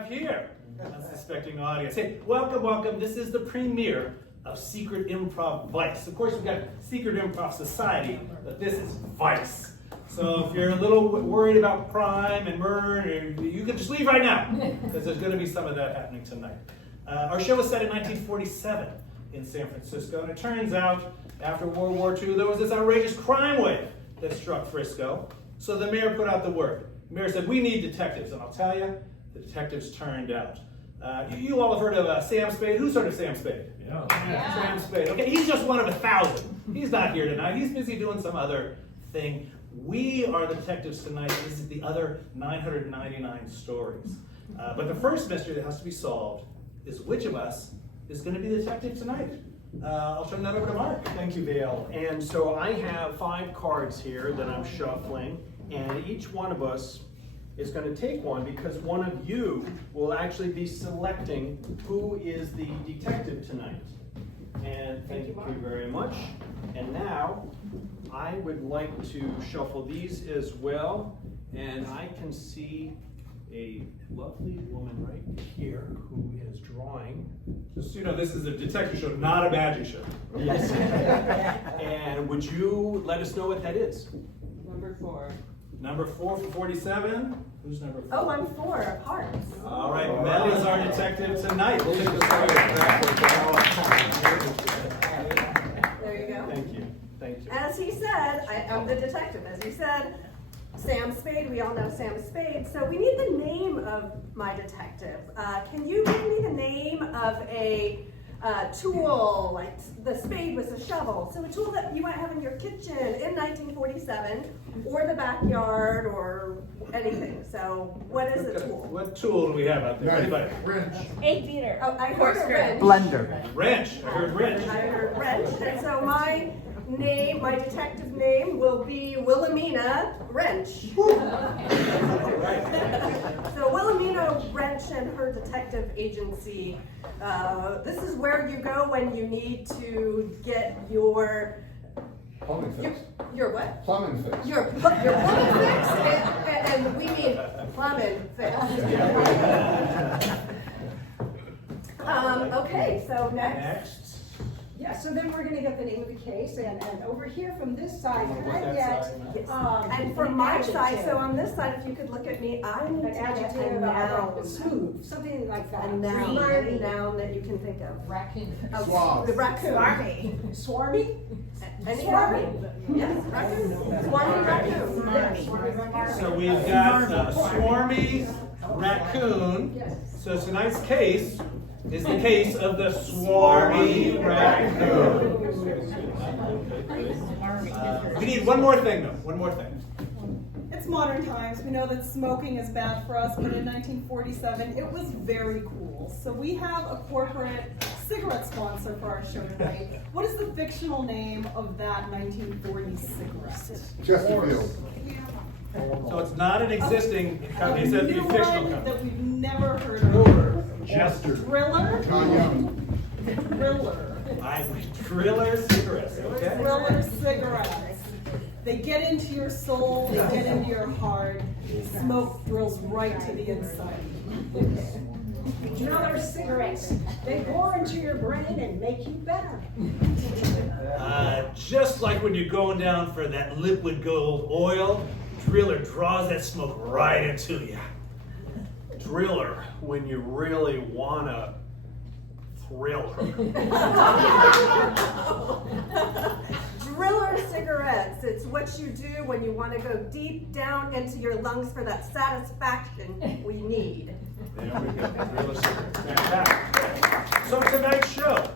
have here? Unsuspecting audience. Hey, welcome, welcome. This is the premiere of Secret Improv Vice. Of course, we've got Secret Improv Society, but this is Vice. So if you're a little worried about crime and murder, you can just leave right now, because there's going to be some of that happening tonight. Our show was set in 1947 in San Francisco, and it turns out after World War II, there was this outrageous crime wave that struck Frisco. So the mayor put out the word. The mayor said, we need detectives, and I'll tell you, the detectives turned out. You all have heard of Sam Spade. Who's heard of Sam Spade? Yeah. Sam Spade. Okay, he's just one of 1,000. He's not here tonight. He's busy doing some other thing. We are the detectives tonight. This is the other 999 stories. But the first mystery that has to be solved is which of us is going to be the detective tonight. I'll turn that over to Mark. Thank you, Vale. And so I have 5 cards here that I'm shuffling, and each one of us is going to take one because one of you will actually be selecting who is the detective tonight. And thank you very much. And now I would like to shuffle these as well, and I can see a lovely woman right here who is drawing. Just so you know, this is a detective show, not a magic show. Yes. And would you let us know what that is? Number 4. Number 4 for 47. Who's number 4? Oh, I'm 4 of hearts. All right, Mel is our detective tonight. We'll take the story backwards. There you go. Thank you. Thank you. As he said, I'm the detective. As he said, Sam Spade, we all know Sam Spade. So we need the name of my detective. Can you give me the name of a tool, like the spade was a shovel, so a tool that you might have in your kitchen in 1947, or the backyard, or anything. So what is a tool? What tool do we have out there? Anybody? Wrench. 8-beater. Oh, I heard a wrench. Blender. Wrench. I heard wrench. I heard wrench. And so my name, my detective name will be Wilhelmina Wrench. So Wilhelmina Wrench and her detective agency. This is where you go when you need to get your Plumbing fix. your what? Plumbing fix. Your plumbing fix, and we mean plumbing fix. Okay, so next. Yeah, so then we're gonna get the name of the case, and over here from this side, can What I that get, side? And from my side, so on this side, if you could look at me, I need an to get adjective, a noun. smooth, something like that. A noun, Green. any noun that you can think of. Raccoon. Oh, Suave. the raccoon. Swarmy? Any Swarmy. raccoon. Yes, raccoon. Swarmy raccoon. So we've got a swarmy raccoon. Yes. So tonight's case is the case of the swarmy raccoon. We need one more thing, though. One more thing. It's modern times. We know that smoking is bad for us, but in 1947, it was very cool. So we have a corporate cigarette sponsor for our show tonight. What is the fictional name of that 1940s cigarette? Chesterfield. So it's not an existing company, it's a new fictional one company. that we've never heard of. Jester. Driller? John Young. Driller. Driller cigarettes, okay? Driller cigarettes. They get into your soul, they get into your heart. Smoke drills right to the inside. Driller cigarettes, they bore into your brain and make you better. Just like when you're going down for that liquid gold oil, Driller draws that smoke right into you. Driller, when you really wanna thrill her. Driller cigarettes. It's what you do when you want to go deep down into your lungs for that satisfaction we need. There we go. Driller cigarettes. Fantastic. So tonight's show,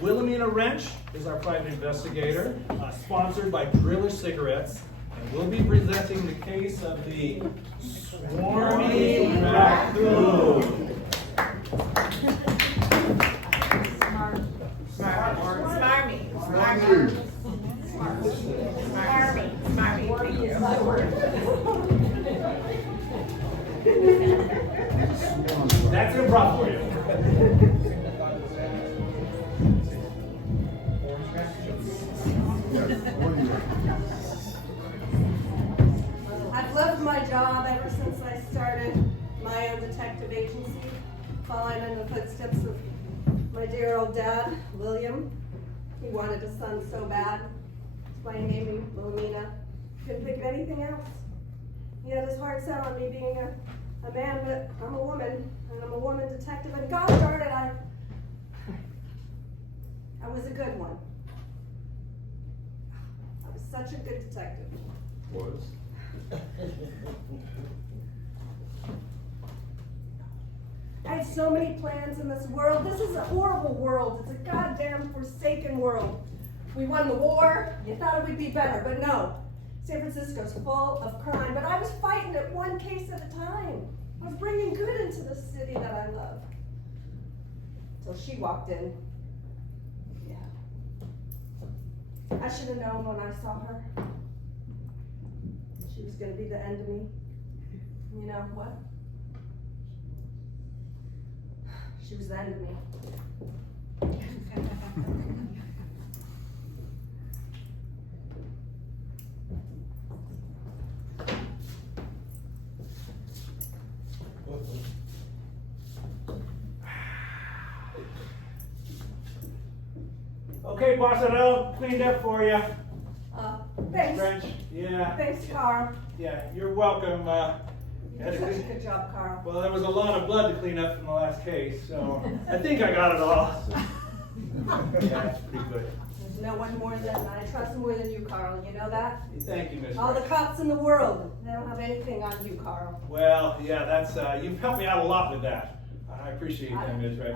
Wilhelmina Wrench is our private investigator, sponsored by Driller Cigarettes, and we'll be presenting the case of the swarmy raccoon. That's improv for you. Yes. What do you recommend? I've loved my job ever since I started my own detective detective agency, following in the footsteps of my dear old dad, William. He wanted a son so bad. That's why he named me Wilhelmina. Couldn't think of anything else. He had his heart set on me being a man, but I'm a woman, and I'm a woman detective, and God darn it, I was a good one. I was such a good detective. Was. I had so many plans in this world. This is a horrible world. It's a goddamn forsaken world. We won the war. You thought it would be better, but no. San Francisco's full of crime, but I was fighting it one case at a time. I was bringing good into the city that I love. Till she walked in. Yeah. I should have known when I saw her. She was gonna be the end of me. You know what? She was the end of me. Okay, boss, it all cleaned up for you. Thanks. French. Yeah. Thanks, Carl. Yeah, you're welcome. You did such a good job, Carl. Well, there was a lot of blood to clean up from the last case, so I think I got it all. Yeah, that's pretty good. There's no one more than I trust more than you, Carl. You know that? Thank you, Miss. All the French. cops in the world, they don't have anything on you, Carl. Well, yeah, that's you've helped me out a lot with that. I appreciate that, Ms. Rex.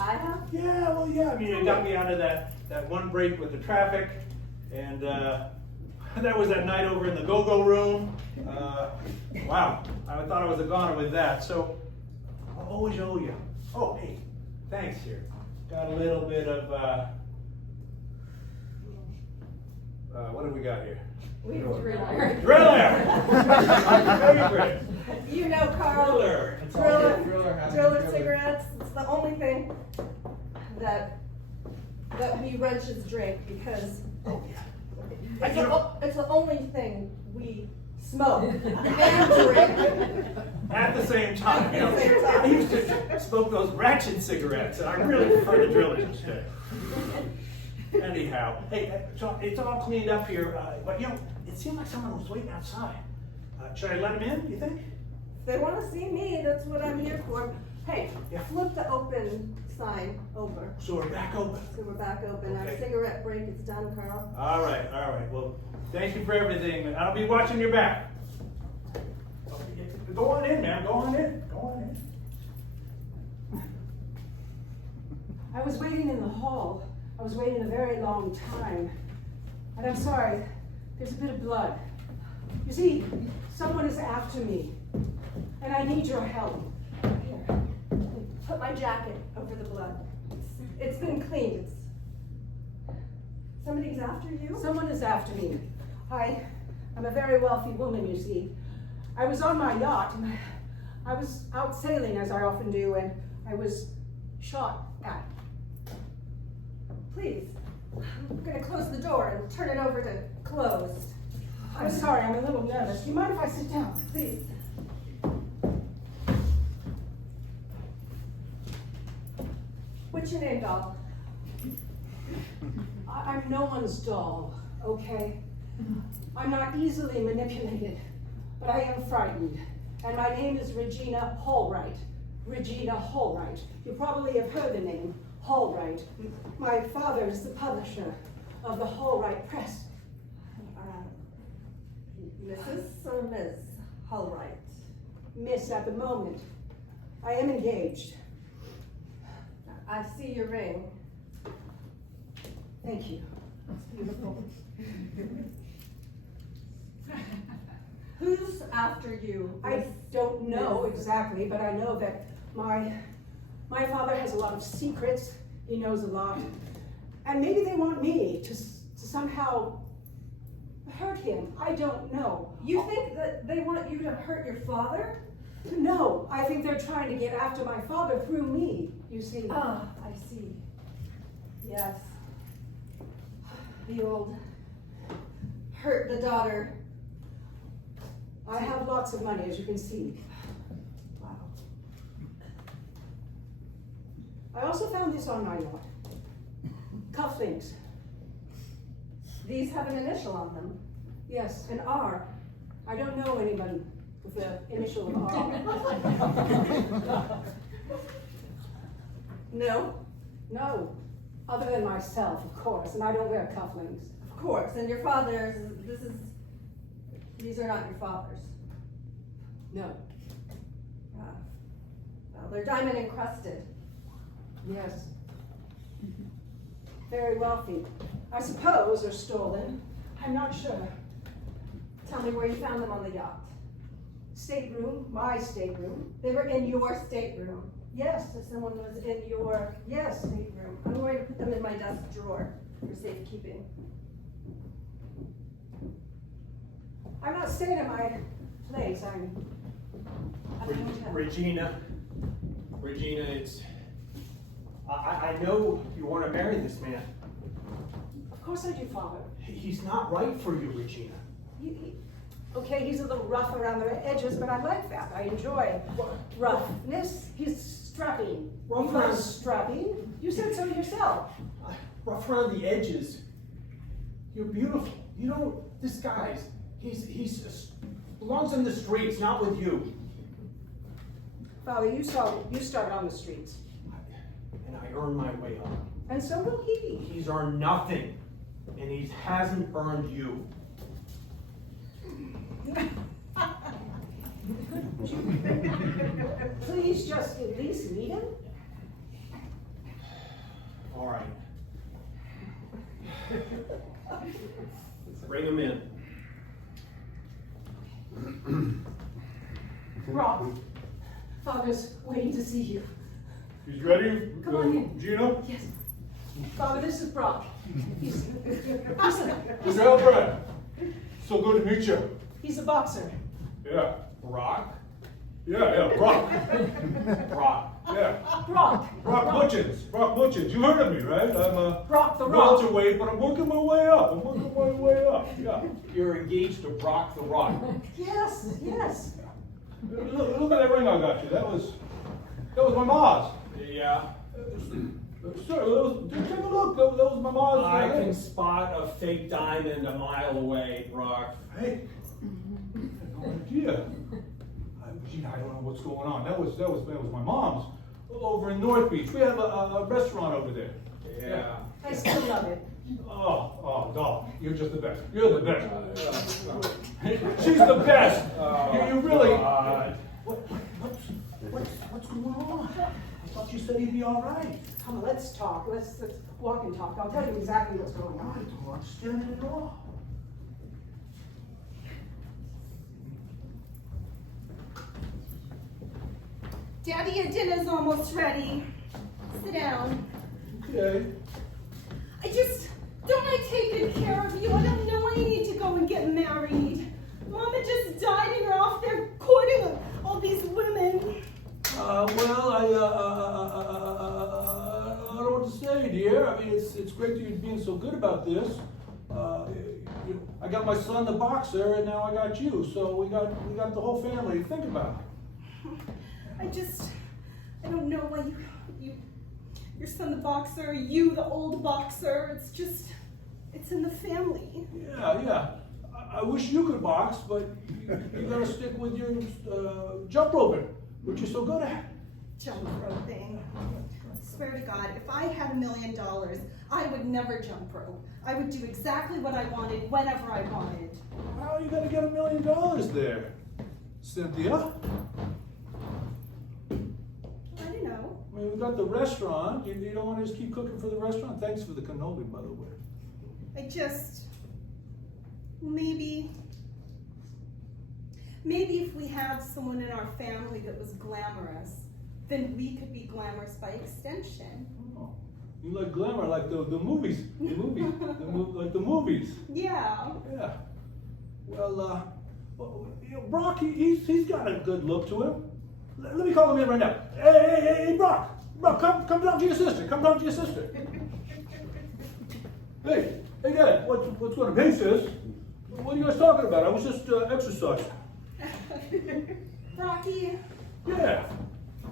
I have. Yeah, well, yeah. I mean, it got me out of that one break with the traffic, and that was that night over in the go-go room. Wow, I thought I was a goner with that. So I'll always owe you. Oh, hey, thanks here. Got a little bit of what have we got here? We have Driller. Driller. My favorite. You know, Carl. Driller. Driller cigarettes. It's the only thing that we wrenches drink because it's the only thing we smoke and drink. At the same time, you know, At the same time. I used to smoke those ratchet cigarettes, and I really prefer the Driller instead. Anyhow, hey, so it's all cleaned up here, but you know, it seemed like someone was waiting outside. Should I let him in, you think? If they want to see me, that's what I'm here for. Hey, Yeah. flip the open sign over. So we're back open. So we're back open. Our Okay. cigarette break is done, Carl. All right. Well, thank you for everything. I'll be watching your back. Go on in, man. Go on in. I was waiting in the hall. I was waiting a very long time. And I'm sorry, there's a bit of blood. You see, someone is after me. And I need your help. Here, put my jacket over the blood. It's been cleaned. Somebody's after you? Someone is after me. I'm a very wealthy woman, you see. I was on my yacht, and I was out sailing, as I often do, and I was shot at. Please, I'm gonna close the door and turn it over to closed. I'm sorry, I'm a little nervous. Do you mind if I sit down? Please. What's your name, doll? I'm no one's doll, okay? I'm not easily manipulated, but I am frightened. And my name is Regina Hallwright. Regina Hallwright. You probably have heard the name, Hallwright. My father is the publisher of the Hallwright Press. Mrs. or Ms. Hallwright? Miss, at the moment, I am engaged. I see your ring. Thank you. It's beautiful. Who's after you? I don't know exactly, but I know that my father has a lot of secrets. He knows a lot. And maybe they want me to somehow hurt him. I don't know. You think that they want you to hurt your father? No, I think they're trying to get after my father through me, you see. Ah, I see. Yes. The old hurt the daughter. I have lots of money, as you can see. Wow. I also found this on my yacht. Cufflinks. These have an initial on them, Yes. an R. I don't know anybody with the initial of R. No, No, other than myself, of course, and I don't wear cufflinks. of course. And your father's, these are not your father's. No. Well, they're diamond encrusted. Yes. Very wealthy. I suppose they're stolen. I'm not sure. Tell me where you found them on the yacht. Stateroom, my stateroom. They were in your stateroom. Yes, So someone was in your yes. stateroom. I'm going to put them in my desk drawer for safekeeping. I'm not staying at my place. I'm at the hotel. Regina, it's, I know you want to marry this man. Of course I do, Father. He's not right for you, Regina. Okay, he's a little rough around the edges, but I like that. I enjoy roughness. He's strapping. Rough You are around- strapping. You said so yourself. Rough around the edges. You're beautiful. You know, this guy's, he's belongs in the streets, not with you. Father, you started on the streets. And I earned my way up. And so will he. He's earned nothing, and he hasn't earned you. Please just at least meet him. All right. Bring him in. Rob, Father's waiting to see you. He's ready? Come on in. Gina? Yes. Father, this is Brock. He's Mr. Albright. So good to meet you. a boxer. Yeah. Brock? Yeah, Brock. Brock. Yeah. Brock. Brock Butchins. Brock Butchins. You heard of me, right? I'm a Brock the Rock. welterweight, but I'm working my way up. Yeah. You're engaged to Brock the Rock. Yes, yes. Look at that ring I got you. That was my ma's. Yeah. Sir, take a look. That was my ma's. I can spot a fake diamond a mile away, Brock. Hey, I had no idea. Gina, I don't know what's going on. That was my mom's over in North Beach. We have a restaurant over there. Yeah. I still love it. Oh, doll, you're just the best. You're the best. She's the best. You really. God. What's going on? I thought you said he'd be all right. Come on, let's talk. Let's walk and talk. I'll tell you exactly what's going I on. don't understand it at all. Daddy, your dinner's almost ready. Sit down. Okay. I just don't like taking care of you. I don't know I need to go and get married. Mama just died and you're off there courting all these women. Well, I don't know what to say, dear. I mean, it's great that you're being so good about this. I got my son, the boxer, and now I got you. So we got the whole family to think about. I don't know why your son the boxer, you the old boxer. It's in the family. Yeah. I wish you could box, but you gotta stick with your jump roping, which you're so good at. Jump roping. I swear to God, if I had $1 million, I would never jump rope. I would do exactly what I wanted, whenever I wanted. How you gonna get $1 million there, Cynthia? I don't know. I mean, we got the restaurant. You don't want to just keep cooking for the restaurant? Thanks for the cannoli, by the way. Maybe if we had someone in our family that was glamorous, then we could be glamorous by extension. Oh, you like glamour, like the movies, like the movies. Yeah. Yeah. Well, Brock, he's got a good look to him. Let me call him in right now. Hey, Brock, come talk to your sister. Come talk to your sister. Hey, Dad, what's going on? Hey, sis, what are you guys talking about? I was just exercising. Rocky, Yeah.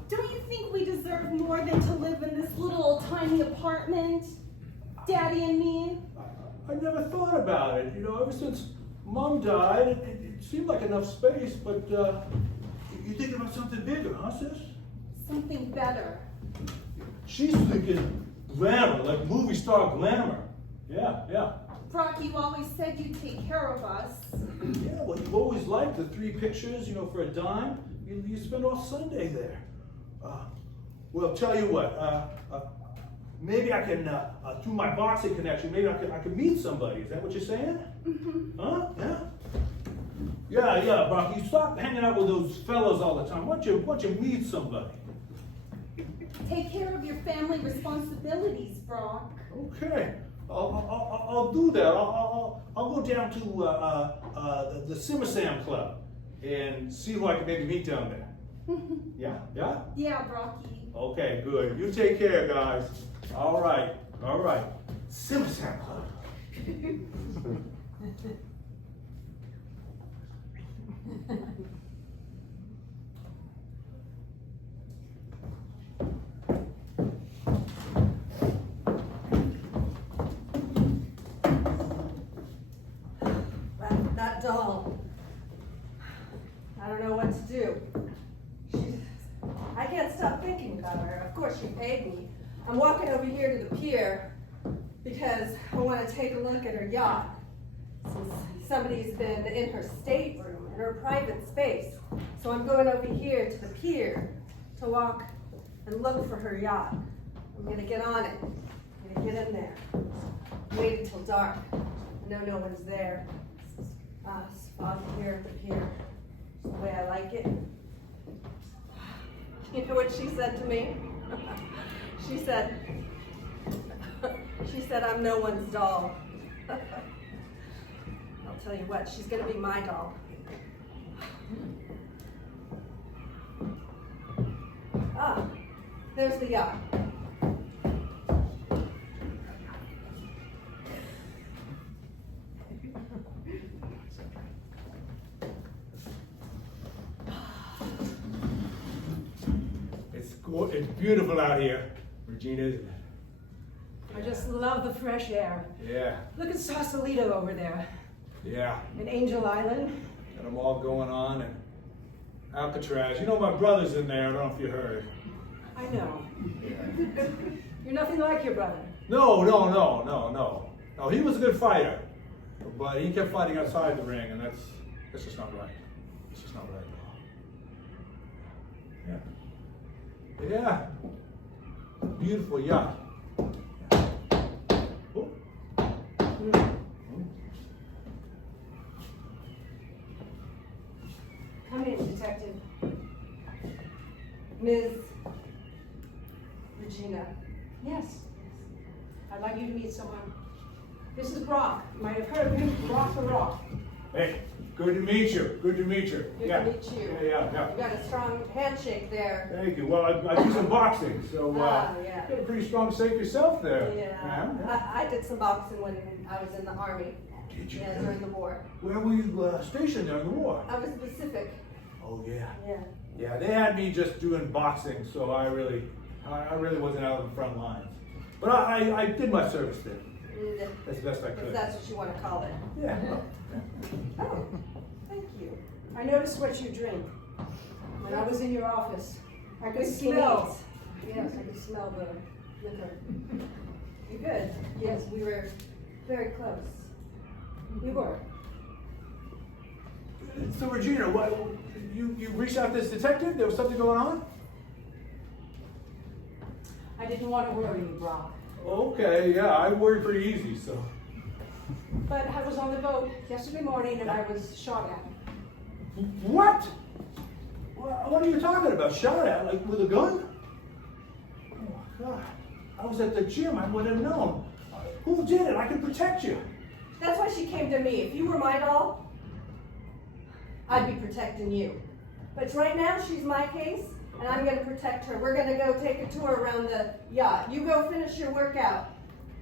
Don't you think we deserve more than to live in this little tiny apartment? Daddy and me? I never thought about it. You know, ever since Mom died, it seemed like enough space, but you thinking about something bigger, huh, sis? Something better. She's thinking glamour, like movie star glamour. Yeah. Brock, you always said you'd take care of us. Yeah, well, you've always liked the 3 pictures, you know, for a dime. You spend all Sunday there. Well, tell you what, maybe I can, through my boxing connection, maybe I can meet somebody. Is that what you're saying? Mm-hmm. Huh? Yeah? Yeah, Brock, you stop hanging out with those fellas all the time. Why don't you meet somebody? Take care of your family responsibilities, Brock. Okay, I'll do that. I'll go down to the Simmer Sam Club and see who I can maybe meet down there. Yeah? Yeah, Brocky. Okay, good. You take care, guys. All right. Simmer Sam Club. That doll. I don't know what to do. I can't stop thinking about her. Of course, she paid me. I'm walking over here to the pier because I want to take a look at her yacht. Since somebody's been in her stateroom, in her private space. So I'm going over here to the pier to walk and look for her yacht. I'm going to get on it. I'm going to get in there. Wait until dark. I know no one's there. Spot here at the pier. It's the way I like it. You know what she said to me? She said, I'm no one's doll. I'll tell you what, she's gonna be my doll. There's the yacht. It's beautiful out here, Regina, isn't it? I just love the fresh air. Yeah. Look at Sausalito over there, Yeah. and Angel Island. Got them all going on, and Alcatraz. You know my brother's in there. I don't know if you heard. I know. You're nothing like your brother. No. No, he was a good fighter, but he kept fighting outside the ring, and that's just not right. It's just not right at all. Yeah. Beautiful yacht. Oh. Come in, detective. Ms. Regina. Yes. I'd like you to meet someone. This is Brock. You might have heard of him, Brock the Rock. Hey, good to meet you. Good to meet you. Yeah. You got a strong handshake there. Thank you. Well, I do some boxing, so Yeah. you got a pretty strong shape yourself there. Yeah. ma'am. I did some boxing when I was in the Army. Did you? Yeah, during the war. Where were you stationed during the war? I was Pacific. Oh yeah. Yeah. Yeah, they had me just doing boxing, so I really wasn't out on the front lines. But I did my service there as best I If could. that's what you want to call it. Yeah. Oh, thank you. I noticed what you drink. When I was in your office, I could Whiskey smell. needs. Yes, I could smell the liquor. You good? Yes. We were very close. We were. So Regina, what you reached out to this detective? There was something going on? I didn't want to worry you, Brock. Okay, yeah, I worry pretty easy, so. But I was on the boat yesterday morning and I was shot at. What? What are you talking about? Shot at, like with a gun? Oh God, I was at the gym, I would have known. Who did it? I can protect you. That's why she came to me. If you were my doll, I'd be protecting you. But right now, she's my case, and I'm going to protect her. We're going to go take a tour around the yacht. You go finish your workout,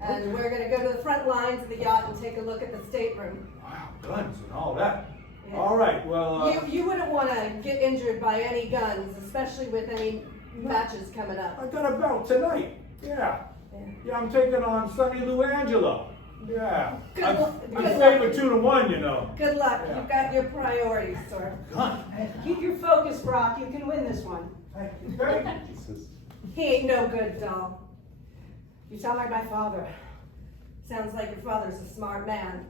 and we're going to go to the front lines of the yacht and take a look at the stateroom. Wow, guns and all that. Yeah. All right, well. You wouldn't want to get injured by any guns, especially with any matches coming up. I got a bout tonight. Yeah. Yeah. Yeah, I'm taking on Sonny Lou Angelo. Yeah. Good I'm, luck. I'm Good favored luck. 2-1, you know. Good luck. Yeah. You've got your priorities, sir. Gun. Keep your focus, Brock. You can win this one. Thank you. Thank you. He ain't no good, doll. You sound like my father. Sounds like your father's a smart man.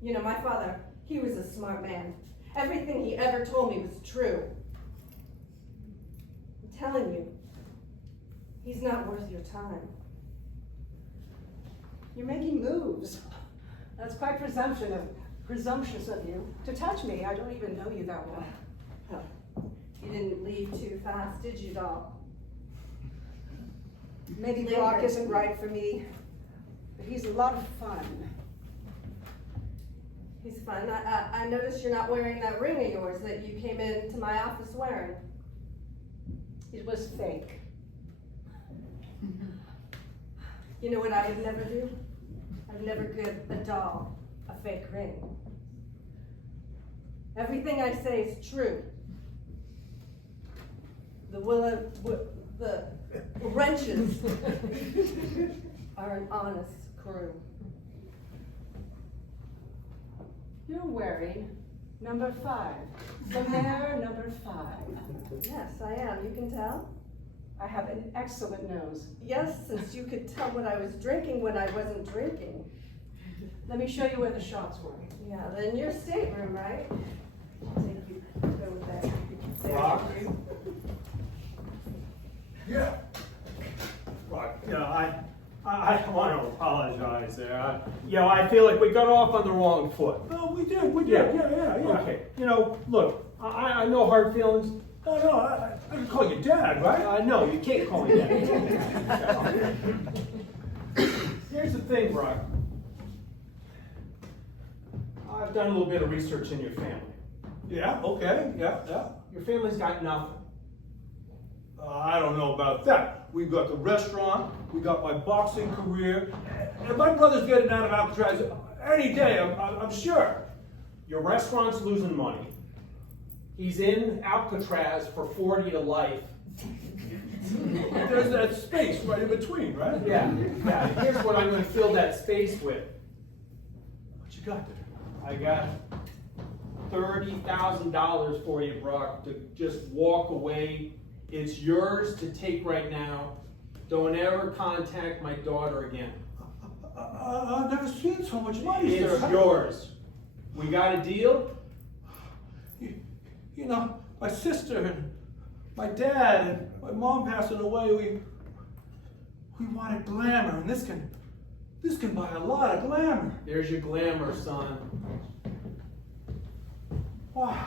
You know, my father, he was a smart man. Everything he ever told me was true. I'm telling you, he's not worth your time. You're making moves. That's quite presumptuous of you to touch me. I don't even know you that well. Huh. You didn't leave too fast, did you, doll? Maybe Brock isn't right for me, but he's a lot of fun. He's fun. I noticed you're not wearing that ring of yours that you came into my office wearing. It was fake. You know what I would never do? I'd never give a doll a fake ring. Everything I say is true. The wrenches are an honest crew. You're wearing number 5. The hair number 5. Yes, I am. You can tell? I have an excellent nose. Yes, since you could tell what I was drinking when I wasn't drinking. Let me show you where the shots were. Yeah, then your stateroom, right? I'll take you, go with that. Rock? Yeah. Right. You know, I want to apologize there. I feel like we got off on the wrong foot. No, we did. Yeah. Okay. You know, look, I know hard feelings. No, I can call you Dad, right? No, you can't call me that. Here's the thing, Brock. I've done a little bit of research in your family. Yeah, okay, yeah. Your family's got nothing. I don't know about that. We've got the restaurant, we got my boxing career, and my brother's getting out of Alcatraz any day, I'm sure. Your restaurant's losing money. He's in Alcatraz for 40 to life. There's that space right in between, right? Yeah. Here's what I'm going to fill that space with. What you got there? I got $30,000 for you, Brock, to just walk away. It's yours to take right now. Don't ever contact my daughter again. I've never seen so much money, It's sir. yours. We got a deal? You know, my sister and my dad and my mom passing away, we wanted glamour, and this can buy a lot of glamour. There's your glamour, son. Wow,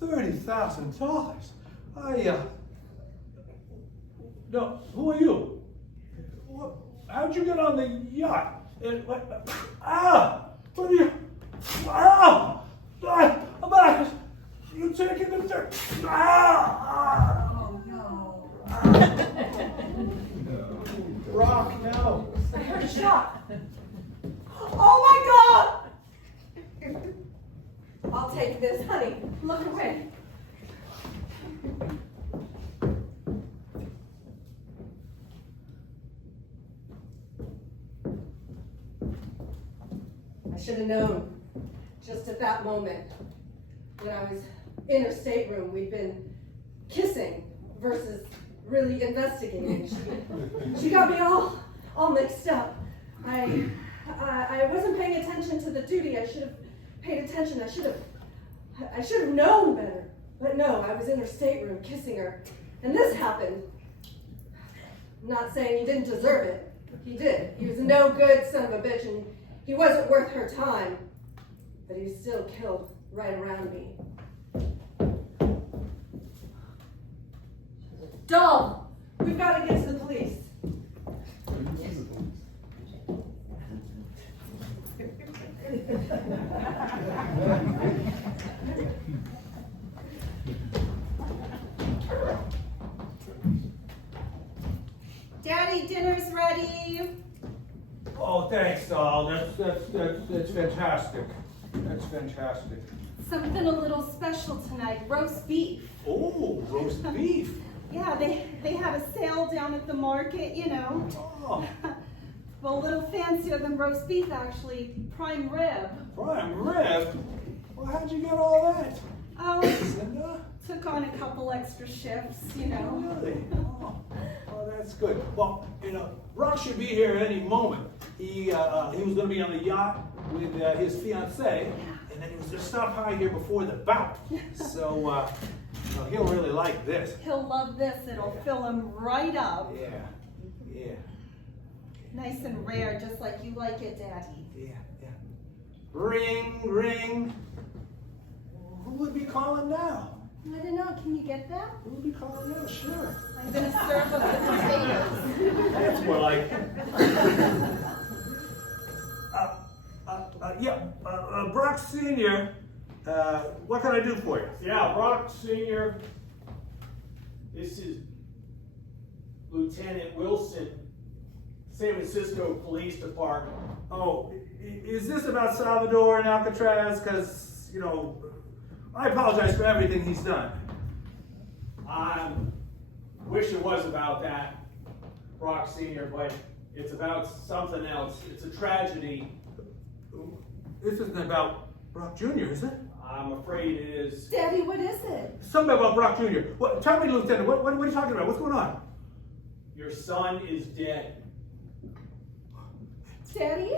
$30,000. No, who are you? How'd you get on the yacht? What are you? I'm back. You taking the dirt? Oh no. Brock, no. I heard a shot. Oh my God! I'll take this, honey. Look away. I should have known just at that moment when I was in her stateroom we'd been kissing versus really investigating. She got me all mixed up. I wasn't paying attention to the duty. I should have paid attention. I should have known better. But no, I was in her stateroom kissing her. And this happened. I'm not saying he didn't deserve it. He did. He was a no good son of a bitch, and he wasn't worth her time. But he was still killed right around me. Doll! We've got to get to the police. Daddy, dinner's ready. Oh, thanks, doll. That's fantastic. That's fantastic. Something a little special tonight, roast beef. Oh, roast beef. Yeah, they had a sale down at the market, you know. Oh, Well, a little fancier than roast beef, actually. Prime rib. prime rib? Well, how'd you get all that? Oh, Cinda? took on a couple extra shifts, you know. Really? Oh, that's good. Well, you know, Rock should be here any moment. He was going to be on the yacht with his fiancée, and then he was going to stop by here before the bout. So he'll really like this. He'll love this. It'll fill him right up. Yeah, yeah, Nice and rare, just like you like it, Daddy. yeah, yeah. Ring, ring. Who would be calling now? I don't know. Can you get that? Who would be calling now? Sure. I'm gonna serve up the potatoes. That's more like. Brock Sr., what can I do for you? Yeah, Brock Sr., this is Lieutenant Wilson, San Francisco Police Department. Oh, is this about Salvador and Alcatraz? Because, you know, I apologize for everything he's done. I wish it was about that, Brock Sr., but it's about something else. It's a tragedy. This isn't about Brock Jr., is it? I'm afraid it is. Daddy, what is it? Something about Brock Jr. What, tell me, Lieutenant, what are you talking about? What's going on? Your son is dead. Daddy?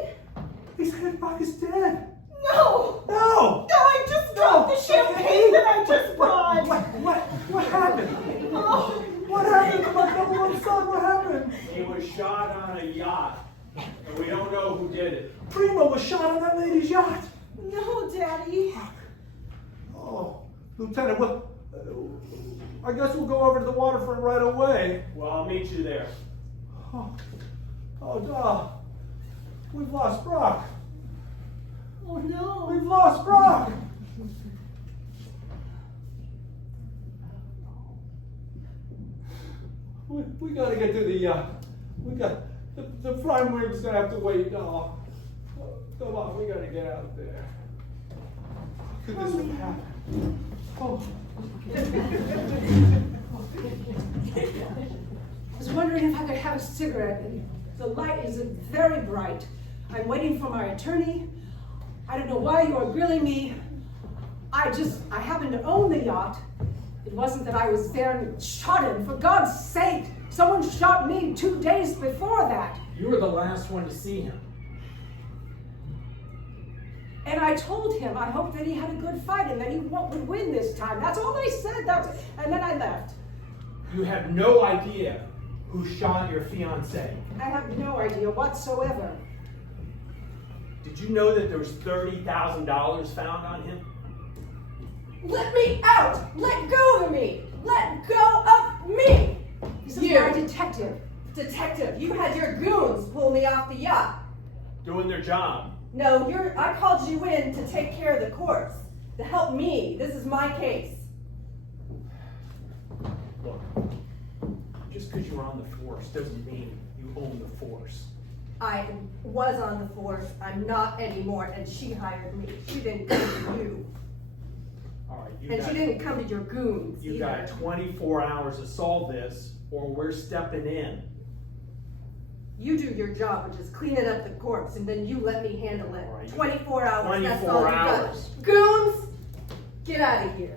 He said Brock is dead. No! No! No, I just dropped the champagne that I just brought. What happened? Oh, What happened to my number one son? What happened? He was shot on a yacht, and we don't know who did it. Primo was shot on that lady's yacht. no, Daddy. Oh, Lieutenant, well, I guess we'll go over to the waterfront right away. Well, I'll meet you there. Oh, duh. We've lost Brock. Oh no. We've lost Brock. We gotta get to the prime rib's gonna have to wait. Oh, come on, we gotta get out there. How could this have happened? Oh. I was wondering if I could have a cigarette. The light is very bright. I'm waiting for my attorney. I don't know why you are grilling me. I happen to own the yacht. It wasn't that I was there and shot him. For God's sake, someone shot me 2 days before that. You were the last one to see him. And I told him I hoped that he had a good fight and that he would win this time. That's all I said. And then I left. You have no idea who shot your fiancée. I have no idea whatsoever. Did you know that there was $30,000 found on him? Let me out! Let go of me! Let go of me! This is my detective. Detective, you had your goons pull me off the yacht. Doing their job. No, I called you in to take care of the corpse. To help me. This is my case. Look, just because you're on the force doesn't mean you own the force. I was on the force. I'm not anymore, and she hired me. She didn't come to you. All right, And she didn't come to your goons You either. got 24 hours to solve this, or we're stepping in. You do your job, which is cleaning up the corpse, and then you let me handle it. All right. 24 hours, that's 24 all you got. hours. Goons, get out of here.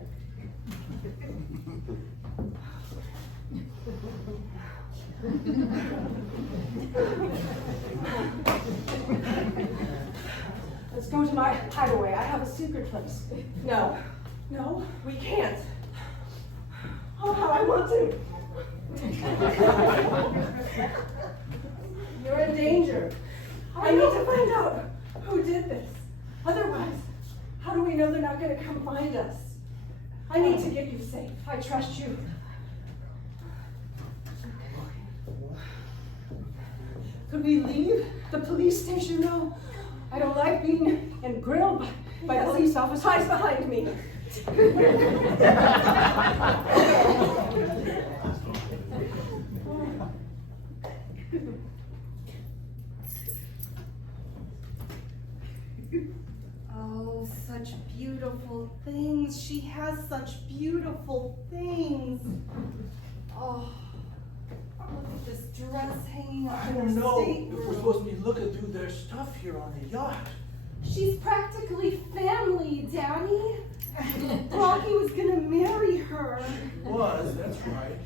Let's go to my hideaway. I have a secret place. No, No? we can't. Oh, how I want to. You're in danger. I need to find out who did this. Otherwise, how do we know they're not going to come find us? I need to get you safe. I trust you. Could we leave the police station now? I don't like being grilled by police officers. Hides behind me. Oh, such beautiful things. She has such beautiful things. Oh, look at this dress hanging up I in don't her know if stateroom. we're supposed to be looking through their stuff here on the yacht. She's practically family, Daddy. Rocky was gonna marry her. Was, that's right.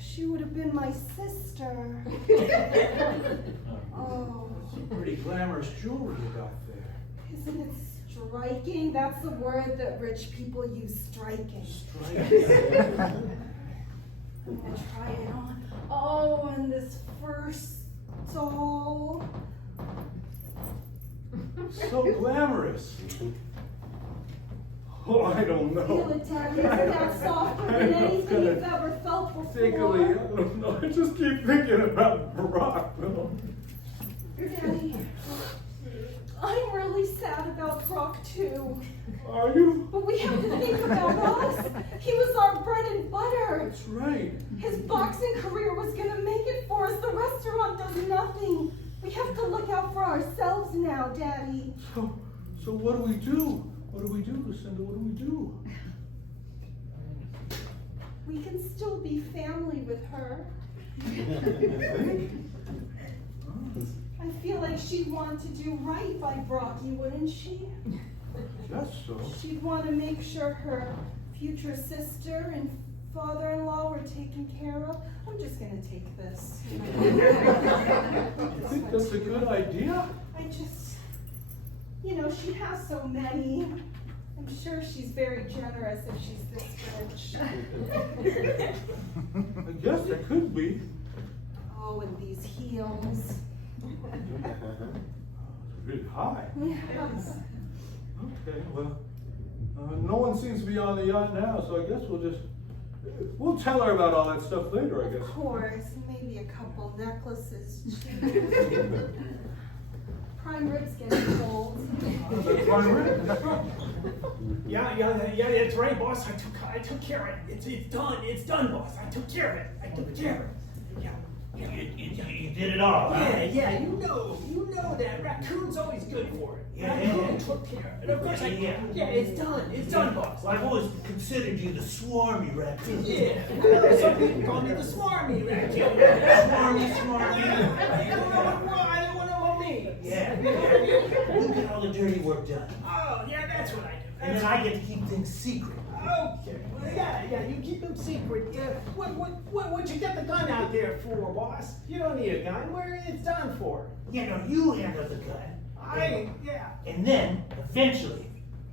She would have been my sister. Oh, Some pretty glamorous jewelry you got there. isn't it striking? That's the word that rich people use, striking. Striking. I'm gonna try it on. Oh, and this first doll. So glamorous. Oh, I don't Feel know. it, Daddy. Isn't that softer than anything you've ever felt Particularly, I before? don't know. I just keep thinking about Barack. Daddy, I'm really sad about Brock too. Are you? But we have to think about us. He was our bread and butter. That's right. His boxing career was gonna make it for us. The restaurant does nothing. We have to look out for ourselves now, Daddy. So what do we do? What do we do, Lucinda? What do we do? We can still be family with her. I feel like she'd want to do right by Brocky, wouldn't she? Guess so. She'd want to make sure her future sister and father-in-law were taken care of. I'm just gonna take this. You think that's a good idea? I just, she has so many. I'm sure she's very generous if she's this rich. I guess it could be. Oh, and these heels. It's a bit high. Yes. Okay, well, no one seems to be on the yacht now, so I guess we'll tell her about all that stuff later, I guess. Of course, maybe a couple necklaces too. Prime rib's getting cold. Yeah, that's right, boss. I took care of it. It's done, boss. I took care of it. Yeah. You did it all, huh? Yeah, you know that. Raccoon's always good for it. Yeah. Raccoon took care of it. Of course, it's done, boss. Well, I've always considered you the swarmy raccoon. Yeah, some people call me the smarmy raccoon. Swarmy. I don't want to know me. Yeah. You get all the dirty work done. Oh, yeah, that's what I do. And then I get to keep things secret. Okay. Well, yeah, you keep them secret. What'd you get the gun out there for, boss? You don't need a gun. Where it's done for? You handle the gun. Yeah. And then, eventually,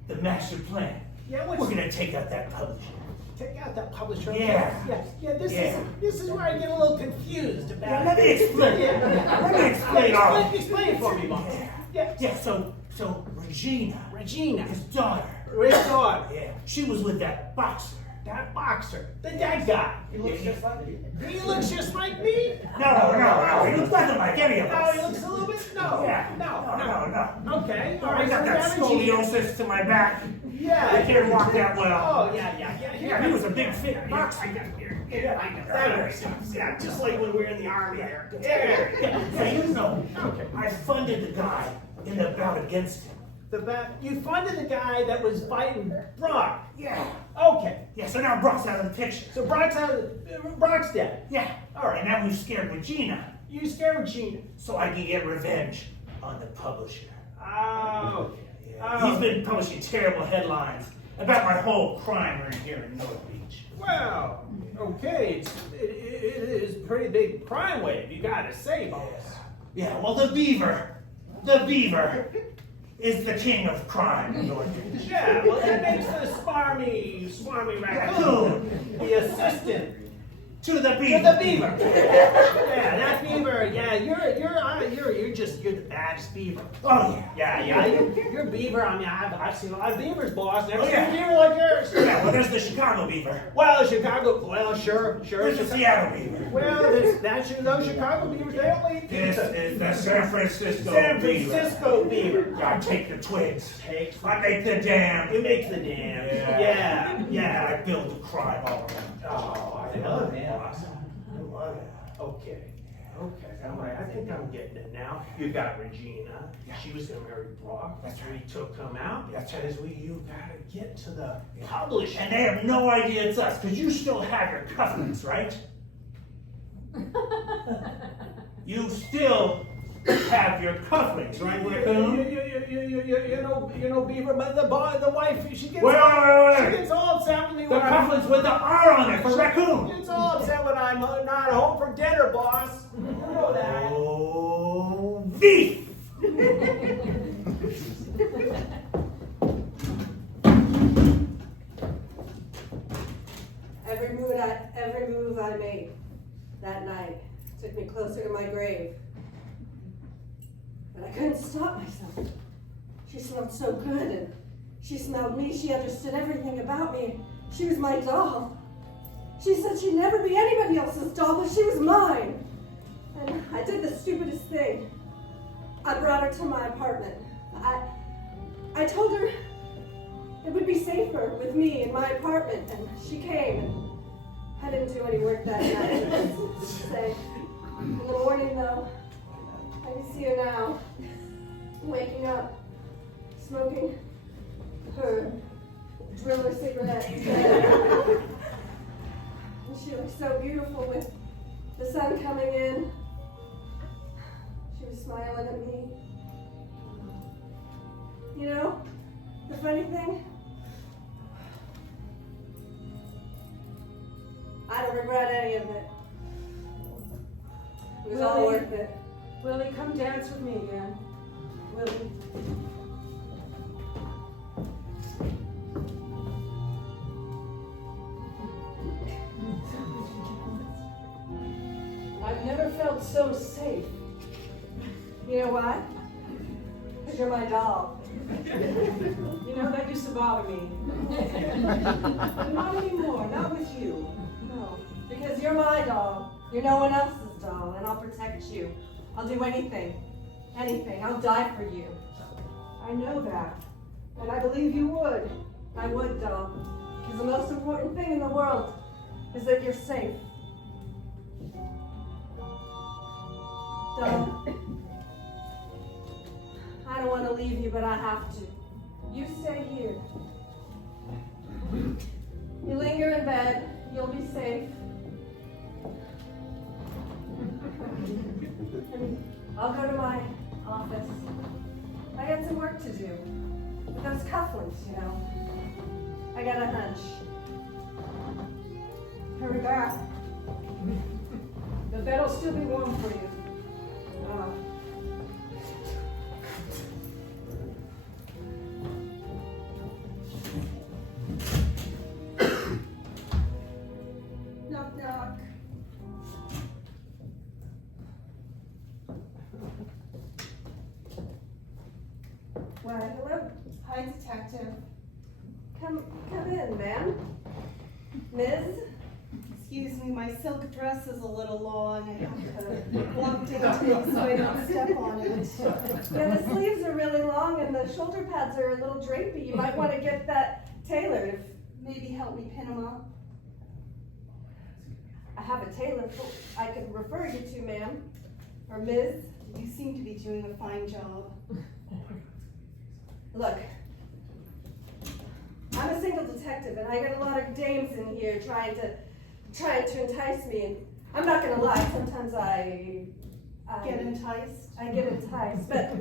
the master plan. Yeah, We're gonna take out that publisher. Take out that publisher. Yeah. This is where I get a little confused about Yeah, let me explain. Let me explain all. Explain it for me, boss. Yeah, so Regina, his daughter. His daughter. Yeah, she was with that boxer. That boxer. The dead guy. He looks just like me. He looks just like me? No, he looks nothing like any of No, us. he looks a little bit. No. Yeah, No. Okay. All I right. got that scoliosis to my back. I Yeah. can't walk that well. Oh, yeah. Yeah, he was a big fit boxer. I got here. Yeah, I know. Yeah, just like when we were in the army there. Yeah. Okay. I funded the guy in the bout against him. You funded the guy that was fighting Brock. Yeah. Okay. Yeah, so now Brock's out of the picture. So Brock's dead. Yeah. All right. And now we've scared Regina, You scared Regina. so I can get revenge on the publisher. Oh. Yeah. He's been publishing terrible headlines about my whole crime ring here in North Beach. Well, okay. It is a pretty big crime wave, you gotta say, boss. Yeah, well, the beaver is the king of crime in North Beach. Yeah, well, that makes the smarmy raccoon the assistant To the to beaver. the beaver. Yeah, that beaver. Yeah, you're the baddest beaver. Oh, Yeah, you're beaver. I mean, I've seen a lot of beavers, boss. Never Oh, seen yeah. a beaver like yours. Yeah, well, there's the Chicago beaver. Well, Chicago. Well, sure. There's the Seattle beaver. Well, those Chicago beavers, they don't eat This pizza. is the San Francisco San beaver. Francisco beaver. I take the twigs. Takes. I make the dam. It makes the dam. Yeah. I build the crime all around. Oh, I love it. Okay. All right. I think I'm getting it now. You got Regina. She was gonna marry Brock. That's We took him out. That's right. Because you gotta get to the publisher. And they have no idea it's us, because you still have your covenants, right? You still have your cufflinks, right, Raccoon? You know, Beaver, but the wife, she gets Wait. she gets all upset with me The when I'm cufflinks with the R on it for Raccoon. It's all upset when I'm not home for dinner, boss. You know that. Oh, V. Every move I made that night took me closer to my grave. But I couldn't stop myself. She smelled so good, and she smelled me. She understood everything about me. She was my doll. She said she'd never be anybody else's doll, but she was mine. And I did the stupidest thing. I brought her to my apartment. I told her it would be safer with me in my apartment, and she came, and I didn't do any work that night. Say, in the morning though, I can see her now, waking up, smoking her driller cigarette. And she looked so beautiful with the sun coming in. She was smiling at me. You know, the funny thing, I don't regret any of it. It was all worth it. Willie, come dance with me again. Willie. I've never felt so safe. You know why? Because you're my doll. You know, that used to bother me. But not anymore, not with you. No, because you're my doll. You're no one else's doll, and I'll protect you. I'll do anything. Anything. I'll die for you. I know that. And I believe you would. I would, doll. Because the most important thing in the world is that you're safe. Doll, I don't want to leave you, but I have to. You stay here. You linger in bed. You'll be safe. And I'll go to my office. I got some work to do. With those cufflinks, you know. I got a hunch. Hurry back. The bed'll still be warm for you. Knock, knock. Why, hello. Hi, detective. Come in, ma'am. Ms. Excuse me, my silk dress is a little long. I have to walk down to it so I don't step on it. Yeah, the sleeves are really long and the shoulder pads are a little drapey. You might want to get that tailored. Maybe help me pin them up. I have a tailor I could refer you to, ma'am. Or Ms. You seem to be doing a fine job. Look, I'm a single detective and I got a lot of dames in here trying to entice me, and I'm not gonna lie, sometimes I Get enticed? I get enticed, but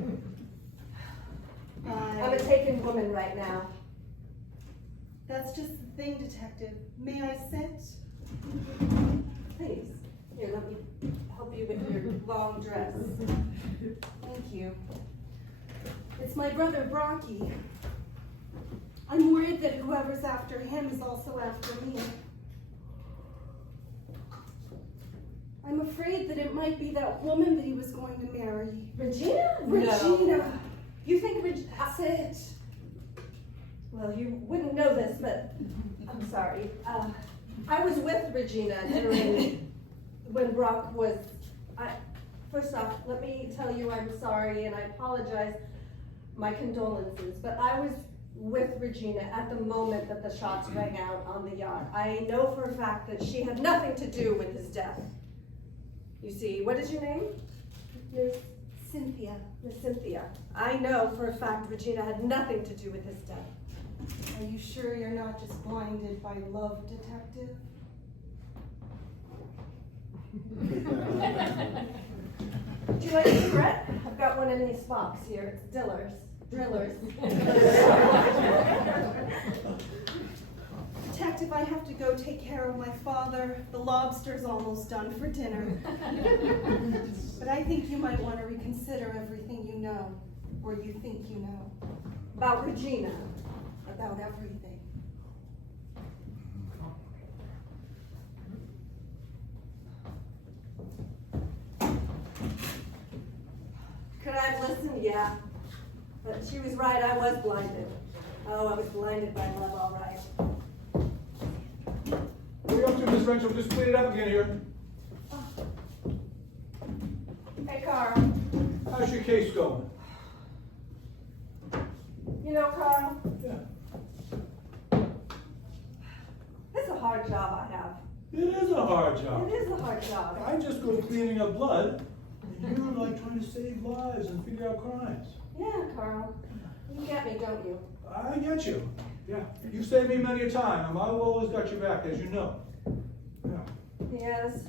I'm a taken woman right now. That's just the thing, detective. May I sit? Please, here, let me help you with your long dress. Thank you. It's my brother Brocky. I'm worried that whoever's after him is also after me. I'm afraid that it might be that woman that he was going to marry. Regina? Regina. No. You think Regina? That's it. Well, you wouldn't know this, but I'm sorry. I was with Regina during when Brock was. First off, let me tell you I'm sorry and I apologize. My condolences. But I was with Regina at the moment that the shots rang out on the yacht. I know for a fact that she had nothing to do with his death. You see, what is your name? Miss Cynthia. Miss Cynthia. I know for a fact Regina had nothing to do with his death. Are you sure you're not just blinded by love, detective? Would you like a cigarette? I've got one in these box here. It's Drillers. Detective, I have to go take care of my father. The lobster's almost done for dinner. But I think you might want to reconsider everything you know, or you think you know, About Regina. about everything. Could I have listened? Yeah. But she was right, I was blinded. Oh, I was blinded by love, all right. What are you up to, Miss Wrench? Just clean it up again here. Hey, Carl. How's your case going? You know, Carl, Yeah. it's a hard job I have. It is a hard job. It is a hard job. I just go cleaning up blood, and you're like trying to save lives and figure out crimes. Yeah, Carl. You get me, don't you? I get you. Yeah. You've saved me many a time, and I've always got your back, as you know. Yeah. Yes.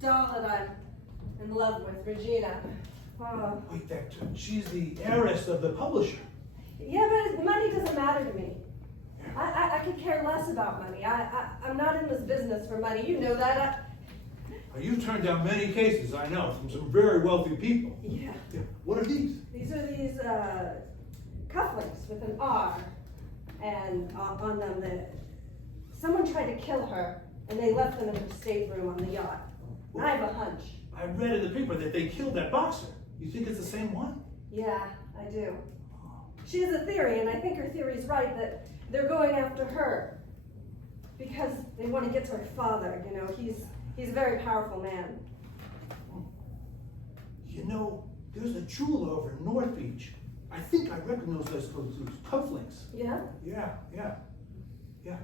Doll that I'm in love with, Regina. Oh. Wait, she's the heiress of the publisher. Yeah, but the money doesn't matter to me. I could care less about money. I'm not in this business for money. You know that. Now, you've turned down many cases, I know, from some very wealthy people. Yeah. Yeah. What are these? These are these cufflinks with an R, and on them someone tried to kill her, and they left them in her stateroom on the yacht. And I have a hunch. I read in the paper that they killed that boxer. You think it's the same one? Yeah, I do. She has a theory, and I think her theory's right, that they're going after her because they want to get to her father. You know, he's a very powerful man. You know, there's a jeweler over in North Beach. I think I recognize those cufflinks. Yeah? Yeah.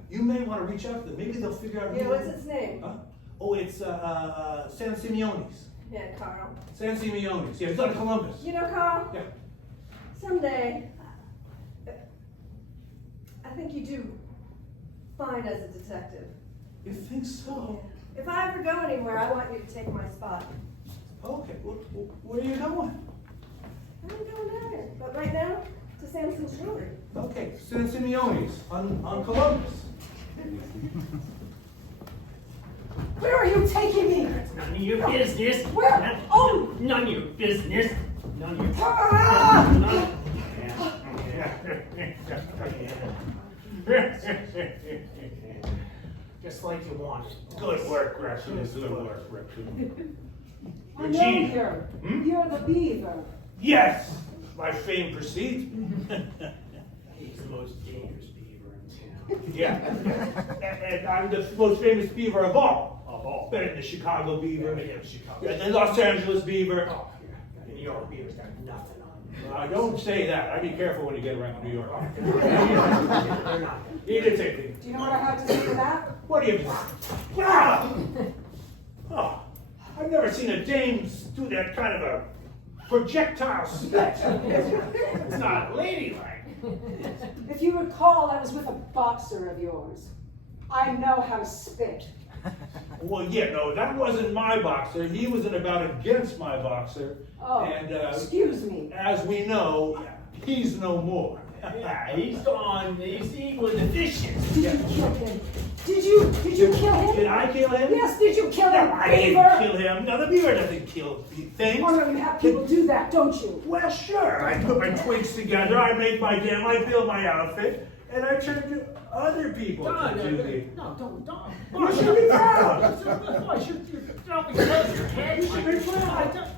You may want to reach out to them. Maybe they'll figure out. Yeah, what's its name? Huh? Oh, it's San Simeone's. Yeah, Carl. San Simeone's. Yeah, it's out of Columbus. You know, Carl, Yeah. someday, I think you do fine as a detective. You think so? If I ever go anywhere, I want you to take my spot. Okay. Where are you going? I'm going there, but right now, to Samson's jewelry. Okay, San Simeone's on Columbus. Where are you taking me? It's none of your business. Where? Oh! None of your business. None of your Ah! Just like you wanted. Good work, Gretchen. Good work, Gretchen. I know you. You're the beaver. Yes, my fame proceeds. He's the most dangerous beaver in town. Yeah, and I'm the most famous beaver of all. Of all. Better than the Chicago beaver. Yeah, Chicago. Yeah, the Los Angeles beaver. Oh, yeah. The New York beaver's got nothing on. I don't say that. I'd be careful when you get around New York. They're not. You did say things. Do you know what I had to say to that? What do you? Ah! Oh, I've never seen a dame do that kind of a projectile spit. It's not ladylike. If you recall, I was with a boxer of yours. I know how to spit. Well, yeah, no, that wasn't my boxer. He was in a bout against my boxer. Oh, And excuse me. as we know, he's no more. Yeah, he's gone. He's eating with the dishes. Did you kill him? Did you kill him? Did I kill him? Yes, did you kill No, him, I didn't beaver? kill him. No, the beaver doesn't kill things. Oh no, you have people do that, don't you? Well, sure. I put my twigs together. I make my jam. I build my outfit, and I turn to other people to do the. No, don't. You should be proud. Boy, you're dropping your head. You should be proud.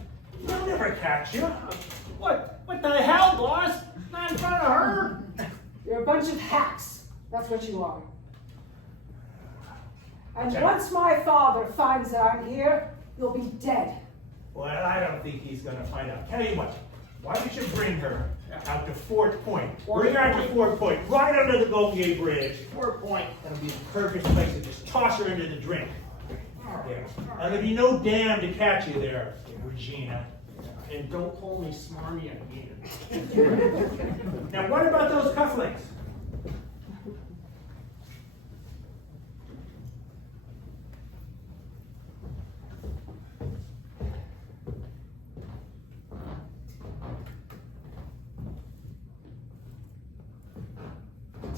They'll never catch you. What the hell, boss? Not in front of her. You're a bunch of hacks. That's what you are. And Okay. once my father finds that I'm here, you'll be dead. Well, I don't think he's gonna find out. Tell you what. Why don't you bring her out to Fort Point? Bring her out to Fort Point, right under the Golden Gate Bridge. Fort Point. That'll be the perfect place to just toss her into the drink. Yeah. And there'll be no dam to catch you there, Regina. And don't call me smarmy again. Now, what about those cufflinks?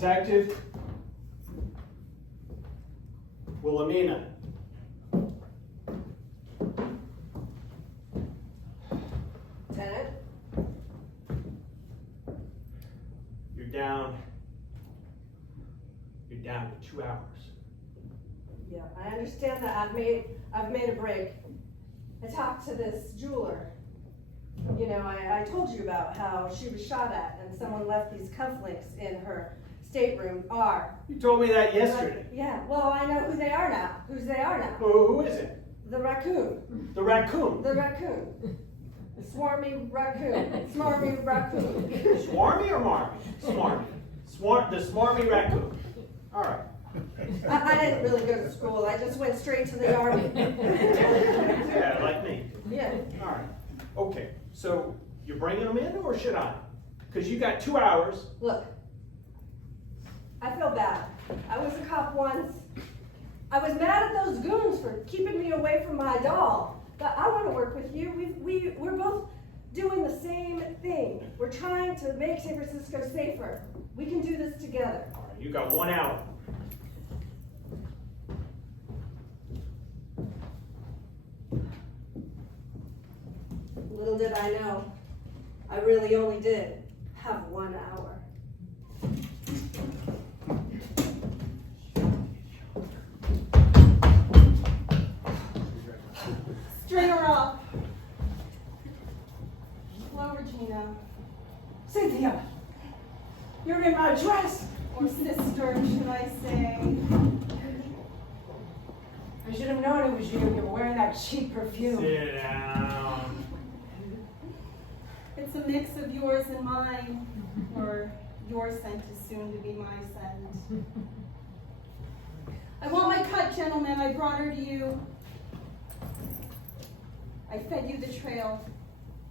Detective Wilhelmina. Lieutenant? You're down. You're down to 2 hours. Yeah, I understand that. I've made a break. I talked to this jeweler. You know, I told you about how she was shot at and someone left these cufflinks in her stateroom R. You told me that yesterday. Yeah, well, I know who they are now. Who is it? The raccoon. The raccoon. The raccoon. The swarmy raccoon. Smarmy raccoon. Swarmy or Marmy? Smarmy. The smarmy raccoon. All right. I didn't really go to school. I just went straight to the army. Yeah, like me. Yeah. All right. Okay. So you're bringing them in, or should I? Because you got 2 hours. Look, I feel bad. I was a cop once. I was mad at those goons for keeping me away from my doll. But I want to work with you. We're both doing the same thing. We're trying to make San Francisco safer. We can do this together. All right. You got 1 hour. Little did I know, I really only did have 1 hour. String her up. Hello, Regina. Cynthia, you're in my dress. Or sister, should I say. I should have known it was you. You were wearing that cheap perfume. Sit down. It's a mix of yours and mine. Or your scent is soon to be my scent. I want my cut, gentlemen. I brought her to you. I fed you the trail.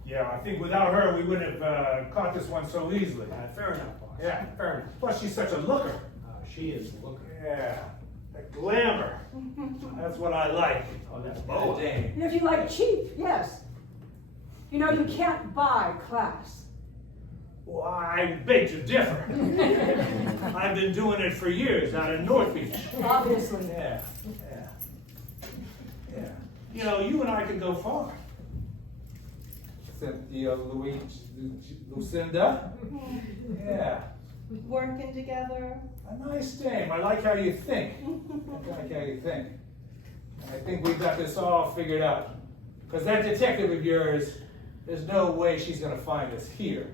Yeah, I think without her, we wouldn't have caught this one so easily. Fair enough, boss. Yeah. Fair enough. Plus, she's such a looker. She is looking. Yeah, the glamour. That's what I like. Oh, that's Boa. And if you like cheap, yes. You know, you can't buy class. Well, I beg to differ. I've been doing it for years out in North Beach. Obviously. Yeah, yeah, yeah. You know, you and I could go far. Cynthia, Lucinda. Yeah, Working together. a nice dame. I like how you think. I like how you think. I think we've got this all figured out. Because that detective of yours, there's no way she's going to find us here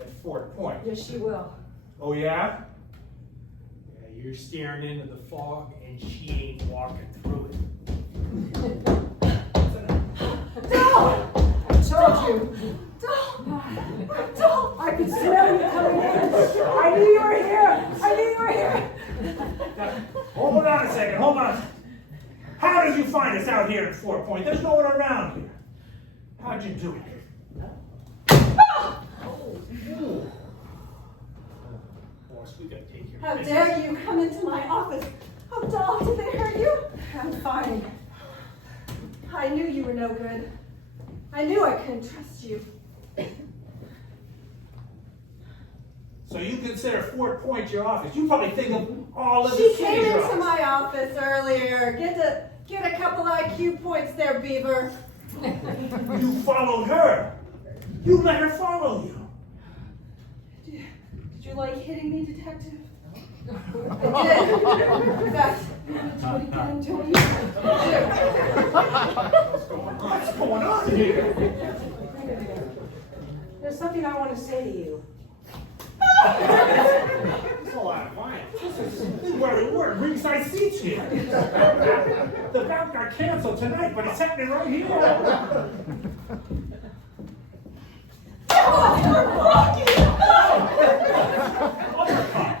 at Fort Point. Yes, she will. Oh, yeah? Yeah, you're staring into the fog and she ain't walking through it. No! I told you. I could smell you coming in. I knew you were here. I knew you were here. Hold on a second, hold on. How did you find us out here at Fort Point? There's no one around here. How'd you do it? Boss, we gotta take care How of business. dare you come into my office? Oh, doll, did they hurt you? I'm fine. I knew you were no good. I knew I couldn't trust you. So you consider Fort Point your office. You probably think of all of the She city came into drugs. my office earlier. Get a couple IQ points there, Beaver. You followed her. You let her follow you. Did you like hitting me, detective? I did. In fact, Do it again, Tony. What's going on here? There's something I want to say to you. It's a lot of fun. This is where we were, ringside seats here. The bout got canceled tonight, but it's happening right here.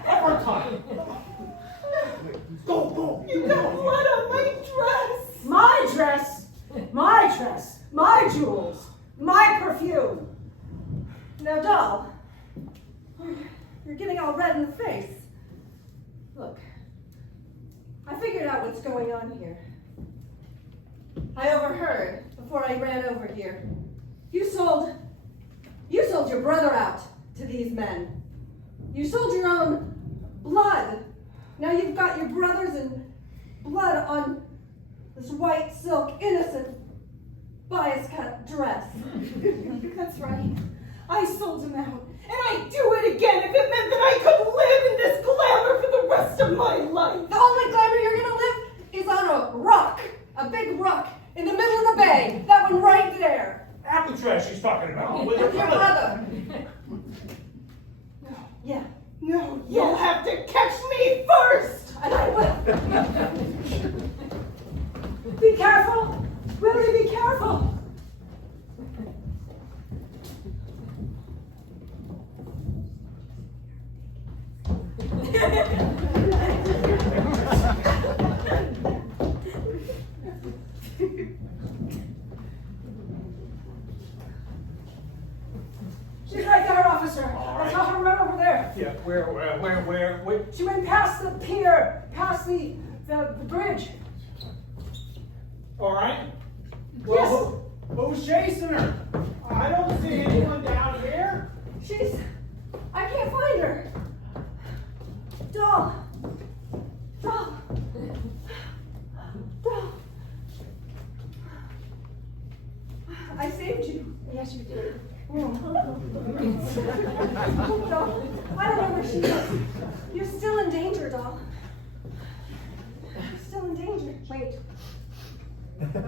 Uppercut. Go. You got blood on my dress. My dress, my dress, my jewels, my perfume. now, doll, you're getting all red in the face. Look, I figured out what's going on here. I overheard before I ran over here. You sold your brother out to these men. You sold your own blood. Now you've got your brothers in blood on this white silk, innocent, bias cut dress. That's right. I sold him out. And I'd do it again if it meant that I could live in this glamour for the rest of my life. The only glamour you're gonna live is on a rock, a big rock, in the middle of the bay. That one right there. Alcatraz she's talking about. With your brother. No, Yeah. no, you'll have to catch me first. And I will. Be careful. Really be careful. She's right there, officer. All I right. saw her run over there. Yeah, where? She went past the pier, past the bridge. All right. Well, who's chasing her? I don't see anyone down here. I can't find her. Doll. I saved you. Yes, you did. Doll. I don't know where she is. You're still in danger, doll. You're still in danger. Wait.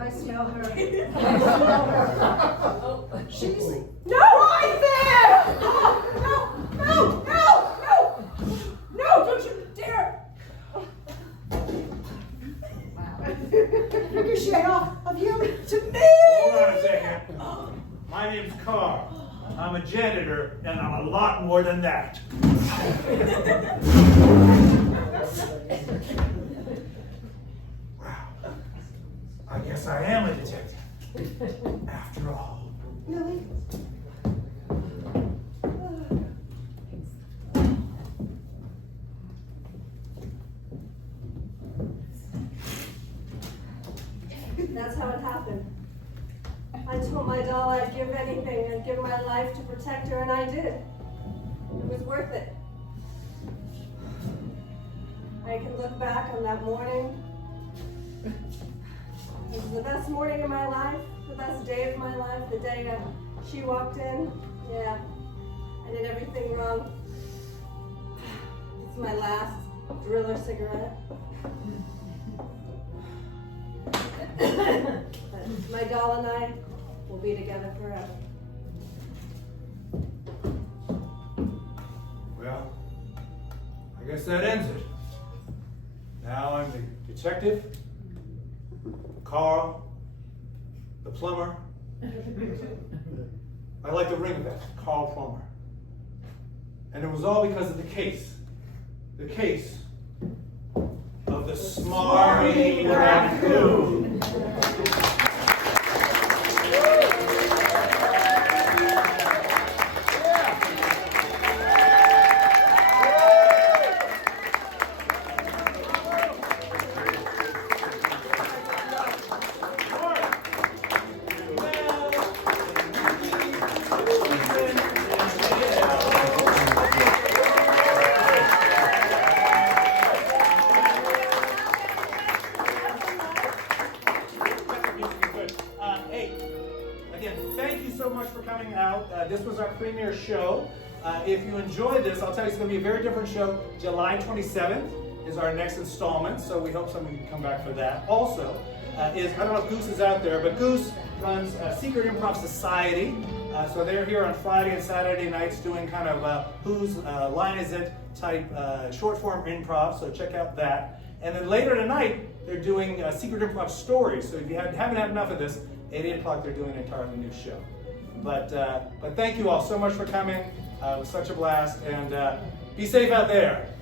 I smell her. She's right there! No, don't you dare! Ricochet off of you to me! Hold on a second. My name's Carl. I'm a janitor, and I'm a lot more than that. Wow. I guess I am a detective. After all. Really? That's how it happened. I told my doll I'd give anything, I'd give my life to protect her, and I did. It was worth it. I can look back on that morning. It was the best morning of my life, the best day of my life, the day she walked in. Yeah, I did everything wrong. It's my last driller cigarette. But my doll and I will be together forever. Well, I guess that ends it. Now I'm the detective, Carl, the plumber. I like the ring of that, Carl Plumber. And it was all because of the case of the Smarty Raccoon. This was our premiere show. If you enjoyed this, I'll tell you it's going to be a very different show. July 27th is our next installment, so we hope someone can come back for that. Also, I don't know if Goose is out there, but Goose runs Secret Improv Society. So they're here on Friday and Saturday nights doing kind of whose line is it type short form improv, so check out that. And then later tonight, they're doing Secret Improv Stories. So if you haven't had enough of this, at 8 o'clock they're doing an entirely new show. But thank you all so much for coming. It was such a blast, and be safe out there.